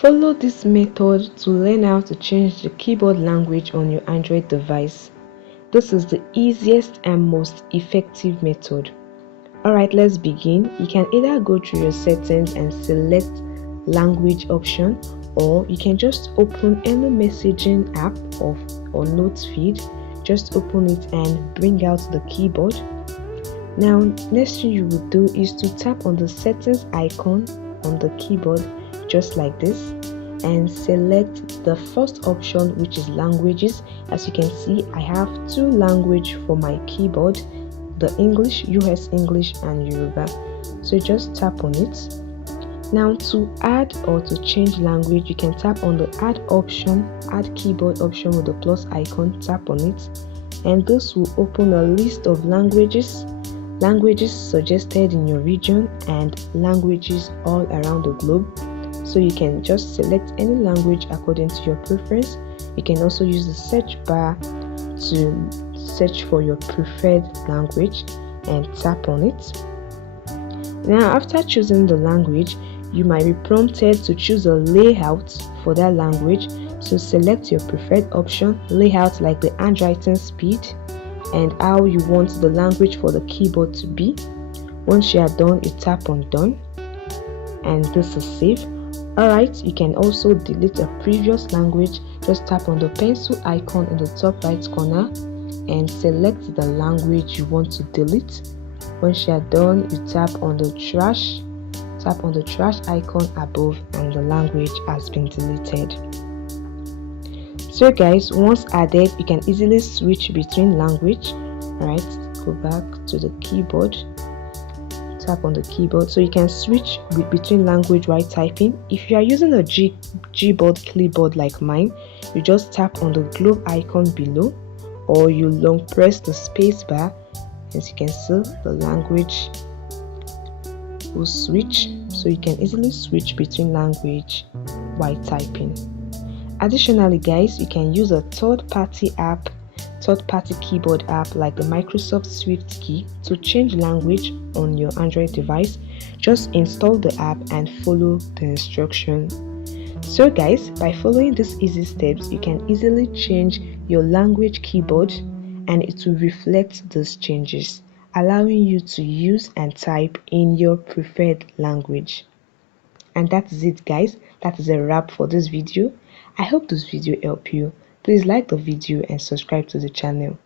Follow this method to learn how to change the keyboard language on your Android device. This is the easiest and most effective method. Alright, let's begin. You can either go through your settings and select language option, or you can just open any messaging app or notes feed. Just open it and bring out the keyboard. Now, next thing you will do is to tap on the settings icon on the keyboard just like this and select the first option, which is languages. As you can see, I have two languages for my keyboard, the English, US English and Yoruba. So just tap on it. Now to add or to change language, you can tap on the add option, add keyboard option with the plus icon, tap on it, and this will open a list of languages suggested in your region and languages all around the globe. So you can just select any language according to your preference. You can also use the search bar to search for your preferred language and tap on it. Now after choosing the language, you might be prompted to choose a layout for that language. So select your preferred option, layout like the handwriting speed and how you want the language for the keyboard to be. Once you are done, you tap on done and this is save. Alright, you can also delete a previous language. Just tap on the pencil icon in the top right corner and select the language you want to delete. Once you are done, you tap on the trash icon above and the language has been deleted. So guys, once added, you can easily switch between language. Alright, go back to the keyboard, tap on the keyboard, so you can switch between language while typing. If you are using a Gboard clipboard like mine, you just tap on the globe icon below, or you long press the space bar. As you can see, the language will switch, so you can easily switch between language while typing. Additionally guys, you can use a third-party keyboard app like the Microsoft Swift key to change language on your Android device. Just install the app and follow the instruction. So guys, by following these easy steps, you can easily change your language keyboard and it will reflect those changes, allowing you to use and type in your preferred language. And that is it guys, that is a wrap for this video. I hope this video helped you. Please like the video and subscribe to the channel.